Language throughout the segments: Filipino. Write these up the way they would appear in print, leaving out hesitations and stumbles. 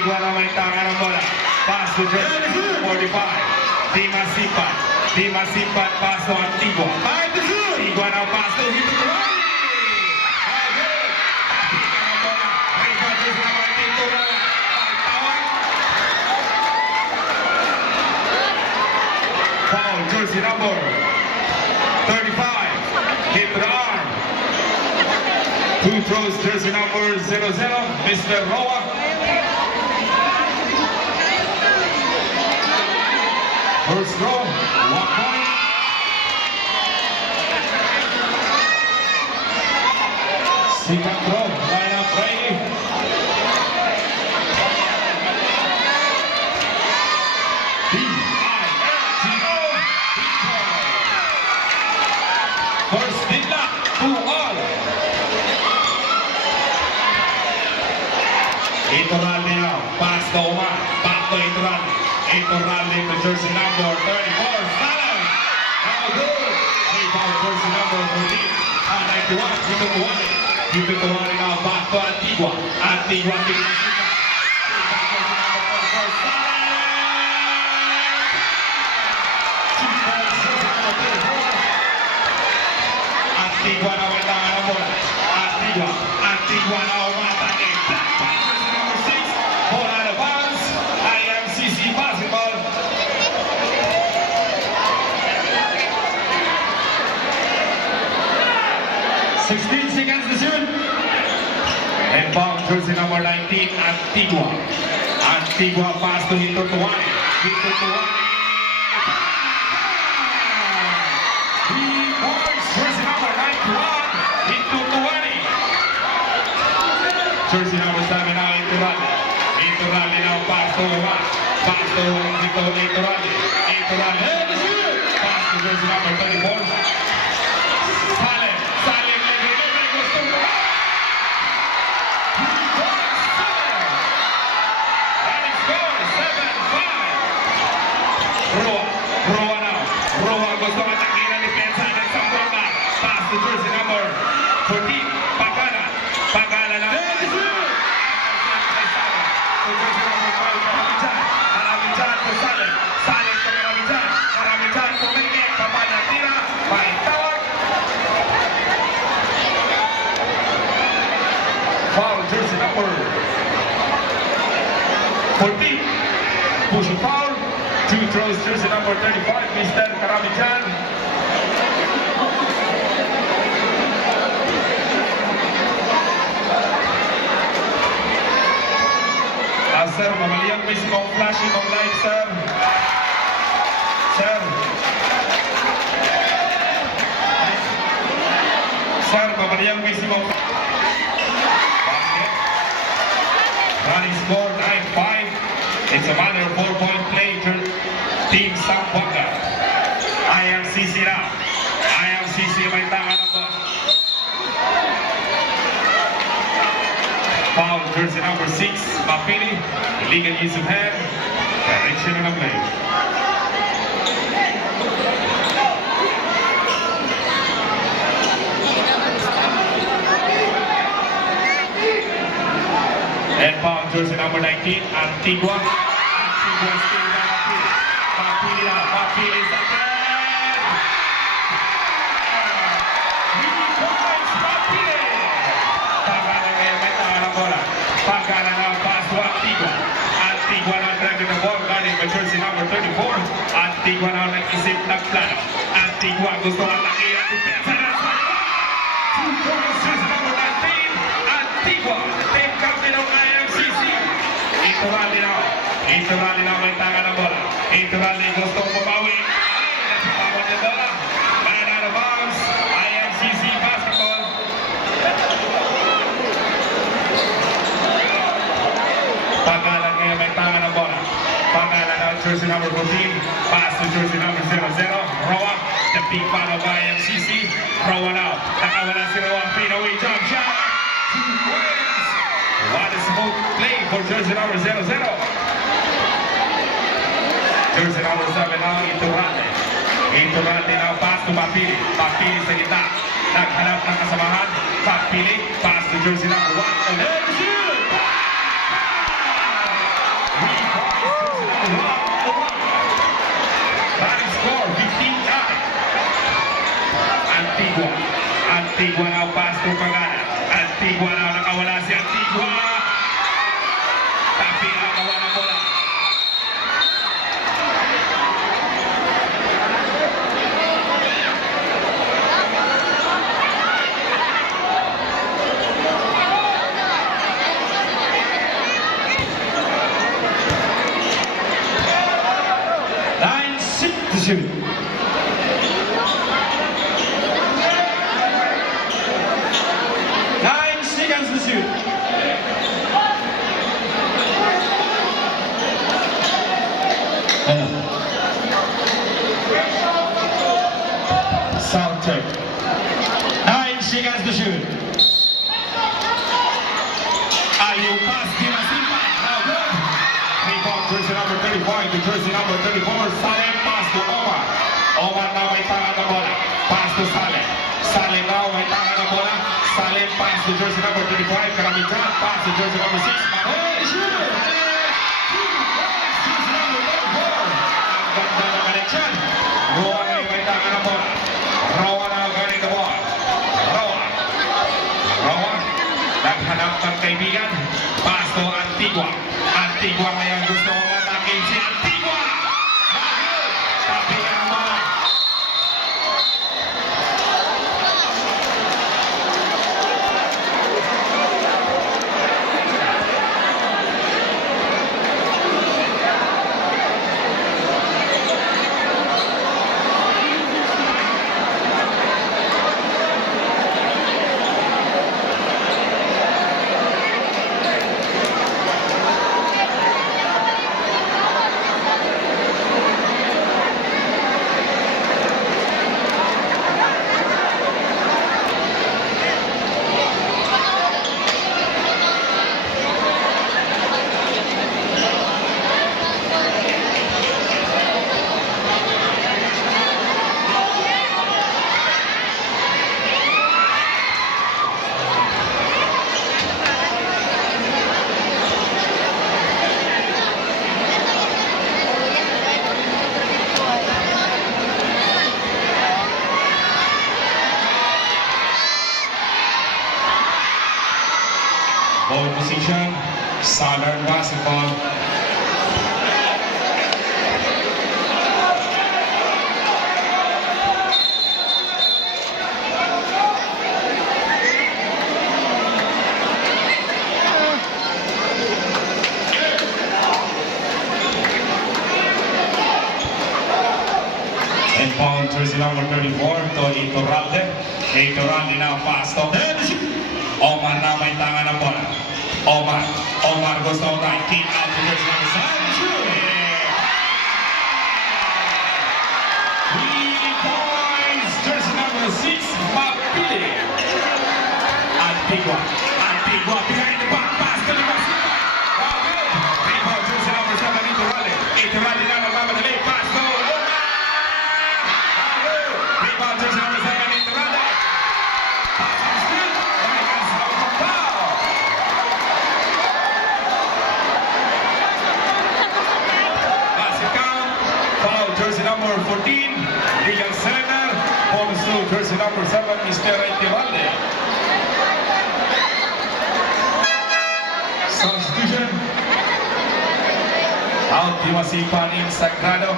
Antigua na may tanga ng bola. Pass to jersey 45. Di Masipat, pass to Antigua. Antigua now pass to Hito Turani. Foul, jersey number 35, hit the arm. Two throws, jersey number 00, Mr. Roa. First throw, 1 point. Second throw, line up ready. First did not, 2-all. Iturralde now, pass to Omar, back to Iturralde. Iturralde to jersey number 34, Salam. Now good. Rebound jersey number 14, 91, Hito Tuwari now back to Antigua. Antigua to Masipa. Antigua na may tanga ng bola. Antigua na umatake. Number 6, ball out of bounds. IMCC basketball. Seconds to shoot. And bound jersey number 19, Antigua. Antigua pass to Hito Tuwani. Hito Tuwani. Jersey number 91, Hito Tuwani. Jersey number 7 now, Iturralde. Iturralde now pass to Omar. Pass to Iturralde. Iturralde. Pass to jersey number 34. Salem. Goes to Roa. And it scores 7-5. Roa now. Roa goes to attack in defense and Zamboanga. Pass to jersey number 14, Pagala na. To jersey number 12, Karamijan to Salem to Karamijan to Menge, Papanatira, may tawag. Foul, jersey number 14, push foul, 2 throws, jersey number 35, Mr. Karamijan. Sir, mamaliyang mismo ang flashing of light, sir. Sir, mamaliyang mismo. Basket. Running score 9-5. It's a matter of 4-point play to Team Zamboanga. IMCC now. IMCC may tanga ng bola. Foul, jersey number 6, Mapili. Illegal use of hand. Direction on the play. And foul, jersey number 19, Antigua. Antigua still Mapili. Mapili is up there. 3 points, Mapili. Pagala ngayon may tanga ng bola. Pagala na pass to Antigua. Antigua na driving the ball, guarded by jersey number 34. Antigua na nag-isip ng plano. Antigua gusto atake ang depensa na sa 2 points, jersey number 19. Antigua, the team captain of IMCC. Iturralde na may tanga ng bola. Iturralde gusto mabawi. Napapawad yung bola. Man out of bounds. IMCC basketball. Pagala ngayon may tanga ng bola. Pagala na jersey number 14. Pass to jersey number 00. Roa. The big fan of IMCC. Roa now. Nakawala si Roa. Fadeaway jump shot. 2 points. What a smooth play for jersey number 00. Jersey number 7 now, Iturralde. Iturralde now, pass to Mapili. Mapili sa gitna. Naghanap ng kasamahan. Mapili, pass to jersey number 1. to shoot. 9 seconds to shoot. Sound check. 9 seconds to shoot. Ayun pass, di masimba. Now good. Rebound, jersey number 35 to jersey number 34. Saleh pass to Omar. Omar na may tangan ng bola. Pass to Saleh. Saleh na may tangan ng bola. Saleh pass to jersey number 35. Karamitan pass to jersey number 6. Maroon, shooter. Jersey number 34. Ang ganda ng connection. Rowan na may tangan ng bola. Rowan na galing ng bola. Rowan. Naghanap ng kaibigan. Pass to Antigua. Antigua ngayon gusto mo matakin si Antigua. Tapi ang bola. Ball position, Southern basketball. And ball jersey number 34 to Iturralde. Iturralde now pass to Omar na may tangan ng bola. Omar goes down right. Kick out to jersey number 7. 3 points. Jersey number 6, Mapili. Antigua behind the back pass to the basket. Rebound jersey number 7, Iturralde. Iturralde na nagmamadali. Pass to Omar. Rebound jersey number 7, Iturralde. Pass on screen. Jersey number 14, legal center, falls to jersey number 7, Mr. Iturralde. Substitution. Out Dimasipan in Sagrado.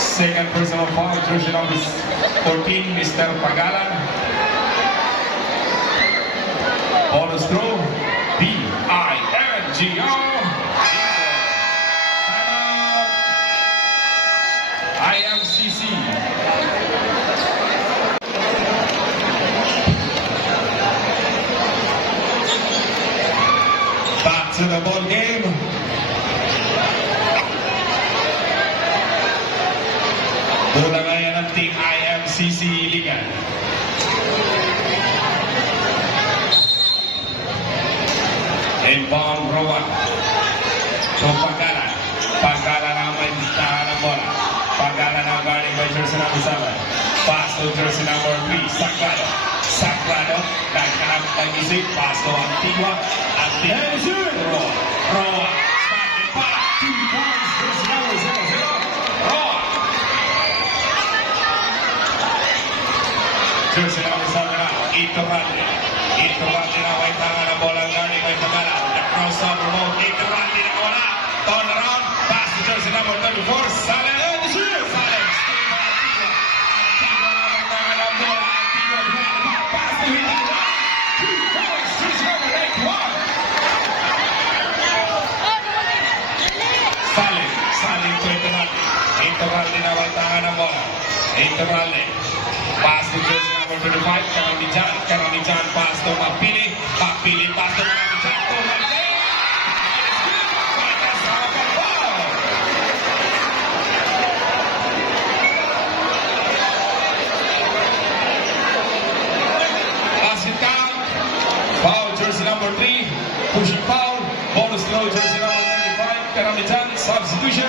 Second personal foul, jersey number 14, Mr. Pagalan. Bonus throw, BINGO. IMCC. Back to the ball game. Bola ngayon ng team IMCC Liga. Inbound Rowan. To Pagalan. Pagalan ang may tahan ng bola. Pagalan na guarding by jersey number 7. Pass to jersey number 3, Sagrado. Naghanap ng isip. Pass to Antigua. Roa. Starting para 2 points. Jersey number 0-0. Roa. Jersey number 7 na. Iturralde na may tangan ng bola guarding by Pagalan. The crossover mode. Iturralde na wala. Turn around. Pass to jersey number 34, Saleh. Iturralde na may tangan ng bola. Iturralde. Pass to jersey number 35. Karamijan. Pass to Mapili. Mapili. Pass to Karamijan. Turralde. Passing count. Foul jersey number 3. Pushing foul. Bonus throw jersey number 95. Karamijan. Substitution.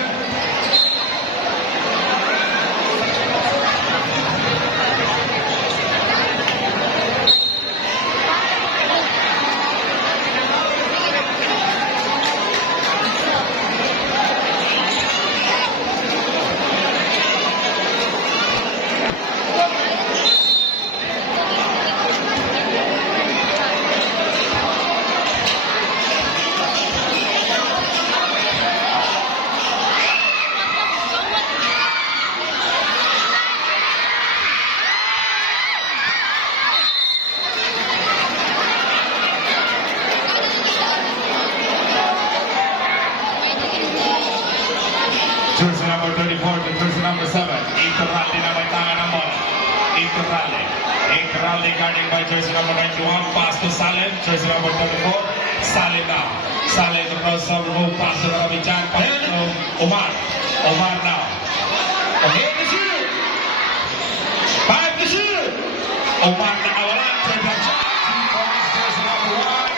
Jersey number 34 to jersey number 7. Iturralde na may tangan ng bola. Iturralde. Iturralde guarding by jersey number 91. Pass to Salem. Jersey number 34. Salem now. Salem to cross over move. Pass to Karamijan. Pass to Omar. Omar now. Okay, to shoot. 5 to shoot. Omar nakawala. Third down shot. 2 points. Jersey number 1.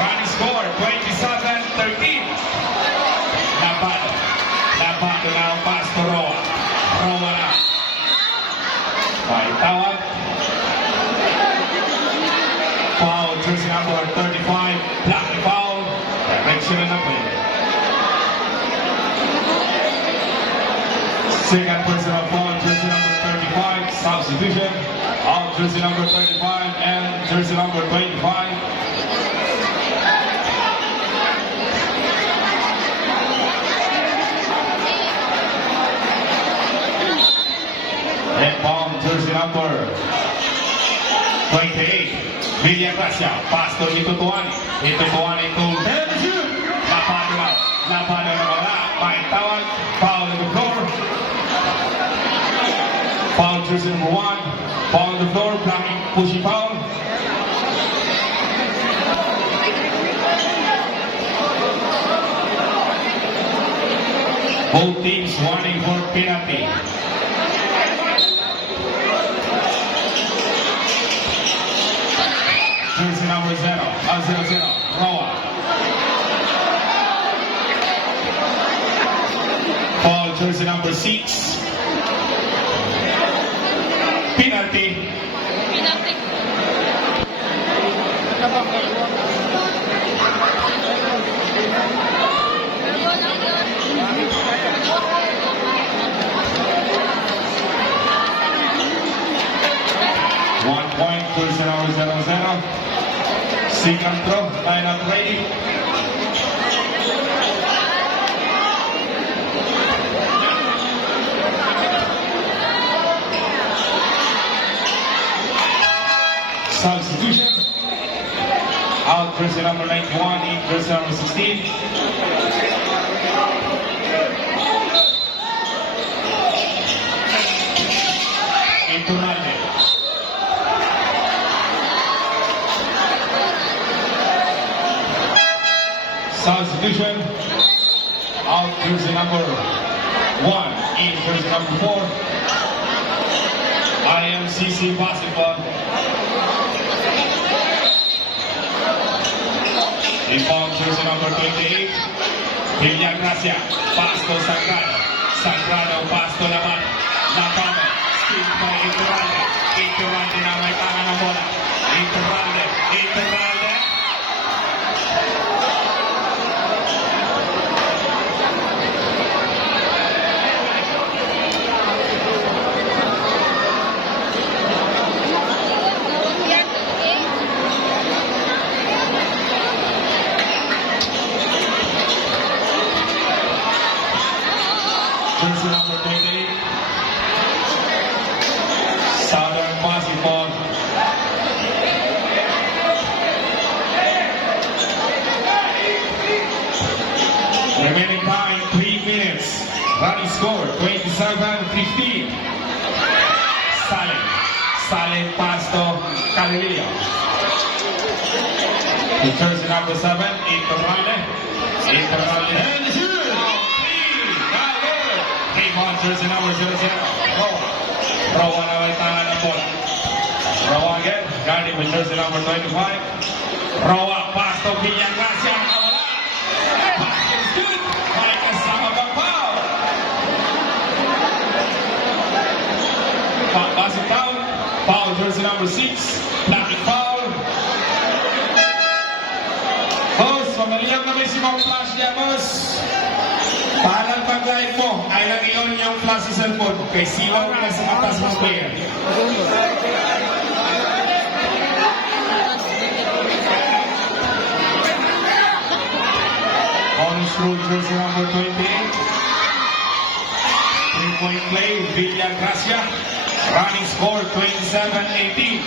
Running score 27-13. Labado na ang pass to Roa. Roa na. May tawag. Foul, jersey number 35. Blocking foul. Direction na po. Second personal foul, jersey number 35. Substitution. Out jersey number 35 and jersey number 25. Head bomb, jersey number 28. Villagracia. Pass to Itutuan. Itutuan to Lapado na. Lapado na wala. May tawag. Foul on the floor. Foul jersey number 1. Foul on the floor. Blocking, pushing foul. Both teams warning for penalty. Jersey number 0, Roa. Foul, jersey number 6. Penalty. One point, jersey number 0. Second throw, line up ready. Substitution. Out jersey number 91, in jersey number 16. Iturralde. Substitution. Out jersey number 1, in jersey number 4. IMCC basketball. Inbound jersey number 28. Villagracia. Pass to Sangrado. Sangrado pass to Laban. Labano. Steal by Iturralde. Iturralde na may tangan ng bola. Iturralde. Jersey number 28. Southern basketball. Running score 27-15. Silent pass to Galileo. To jersey number 7, Iturralde. And the shoot. Rebound jersey number 00. Roa na may tangan ng bola. Roa again. Guarding with jersey number 25. Roa pass to Villagracia. Nakawala. Basket is good. May kasama bang foul? Pass it down. Foul jersey number 6. Blocking foul. Boss, pamiliyang na may simang flash niya, boss. Pahalang pag-live mo, ay lang iyon yung flash sa cellphone. Kay silaw na sa atas ng player. Bonus rule jersey number 28. 3-point play, Villagracia. Running score 27-18.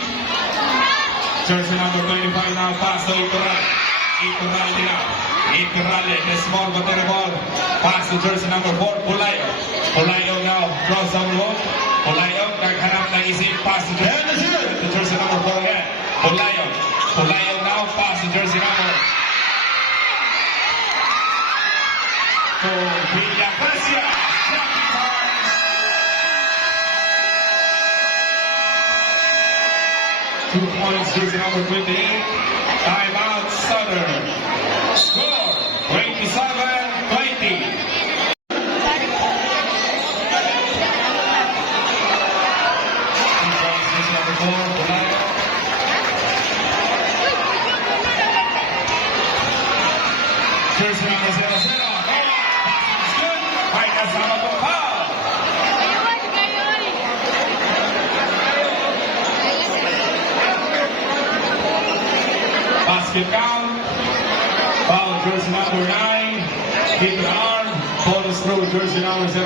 Jersey number 25 now, pass to Iturralde. Iturralde now. Iturralde, the small but the ball. Pass to jersey number 4, Pulayo. Pulayo now, cross down the road. Pulayo, naghanap ng isip, pass to jersey number 4 again. Pulayo. Pulayo now, pass to jersey number to Villagracia. 2 points, jersey number 28. Timeout, Southern. Score, 27-20. Jersey number 4, Pulayo. Jersey number 00. Passing is good. May kasama po foul. Basket count. Foul jersey number 9. Hit the arm. Bonus throw jersey number 00.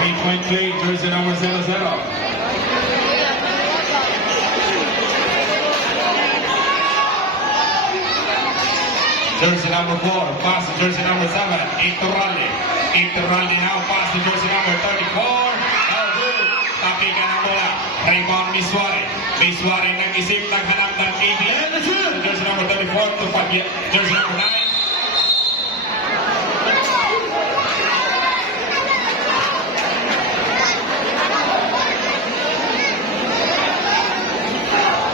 Three-point play, jersey number 00. Jersey number 4, pass to jersey number 7, Iturralde. Iturralde now, pass to jersey number 34. No good. Tapikan ang bola. Rebound Misware. Misware nag-isip, naghanap ng ABN. Jersey number 34 to jersey number 9.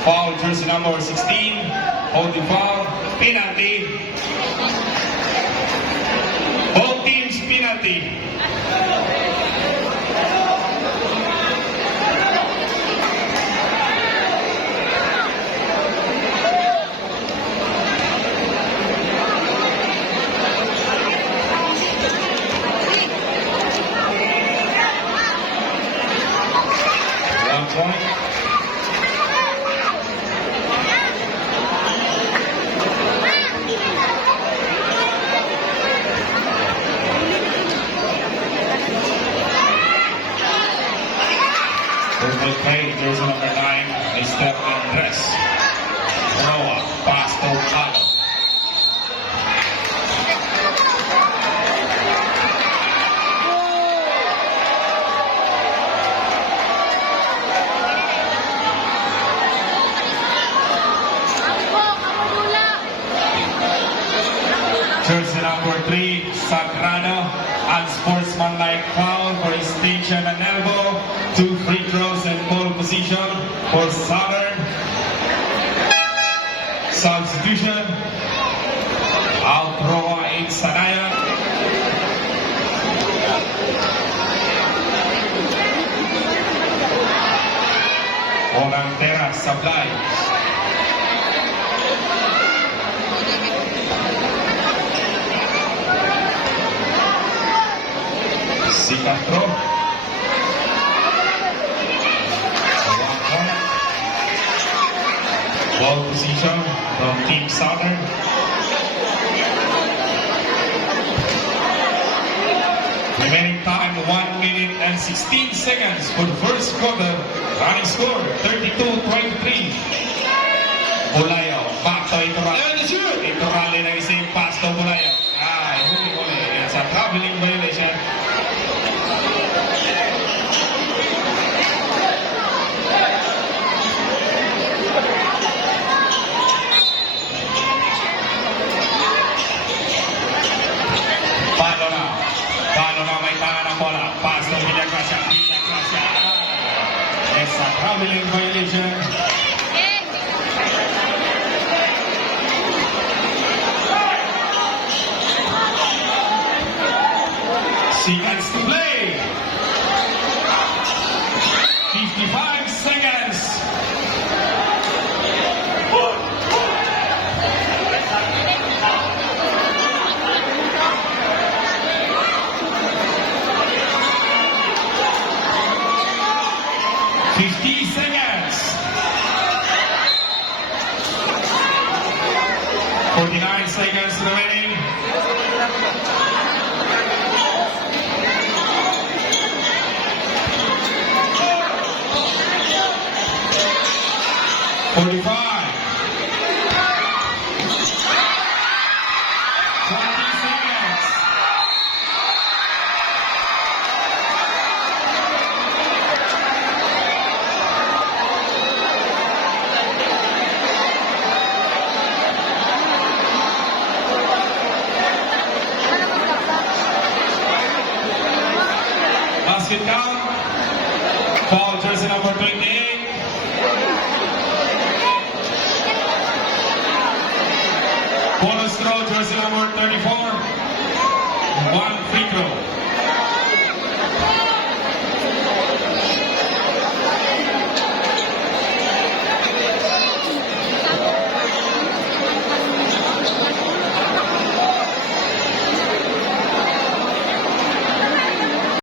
Foul, jersey number 16, holding foul, penalty. Both teams penalty. One point. Perfect play, jersey number 9, Mr. Andres. Roa, pass to Alo. Jersey number 3, Sagrado, unsportsmanlike foul for extension and elbow. 2 free throws and pole position for Southern. Substitution. Out Roa in Sanaya. Volantera Supply. Si Castro. Ball position from Team Southern. Remaining time 16 seconds for the first quarter. Running score, 32-23. Bulayo, back to Iturralde. And the shoot! Iturralde na isang pass to Bulayo. Huli. It's a traveling violation. Paano na may tanga ng bola. Pass to Villagracia. It's a traveling violation. Seconds to play. 55 seconds. Seconds. 49 seconds remaining. Forty-five. 20 seconds. Basket count. Foul jersey number 28. Bonus throw jersey number 34.